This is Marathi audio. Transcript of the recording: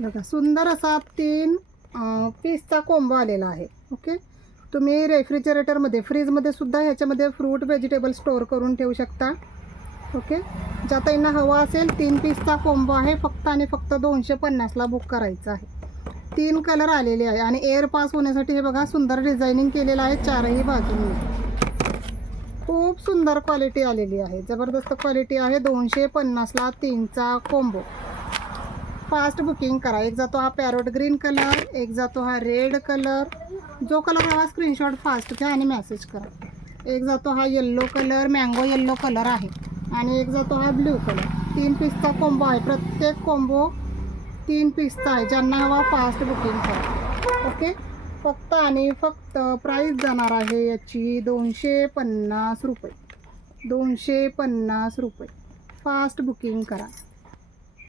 बघा सुंदर असा 3 पीसचा कोंबो आलेला आहे. ओके, तुम्ही रेफ्रिजरेटरमध्ये फ्रीजमध्ये सुद्धा ह्याच्यामध्ये फ्रूट व्हेजिटेबल स्टोअर करून ठेवू शकता. ओके, ज्या ताईंना हवा असेल 3 पीसचा कोंबो आहे. फक्त आणि फक्त 250ला बुक करायचं आहे. 3 कलर आलेले आहे आणि एअर पास होण्यासाठी हे बघा सुंदर डिझायनिंग केलेलं आहे चारही बाजूंनी. खूप सुंदर क्वालिटी आलेली आहे, जबरदस्त क्वालिटी आहे. 250ला 3चा कोंबो. फास्ट बुकिंग करा. एक जातो हा पॅरोट ग्रीन कलर, एक जातो हा रेड कलर. जो कलर हवा स्क्रीनशॉट फास्ट घ्या आणि मेसेज करा. एक जातो हा yellow colour, mango yellow colour आहे आणि एक जातो हा ब्ल्यू कलर. 3 पीसचा कोंबो आहे. प्रत्येक कोंबो 3 पीसचा आहे. ज्यांना हवा फास्ट बुकिंग करा. ओके, फक्त आणि फक्त प्राईस जाणार आहे याची 250 रुपये. 250 रुपये. फास्ट बुकिंग करा.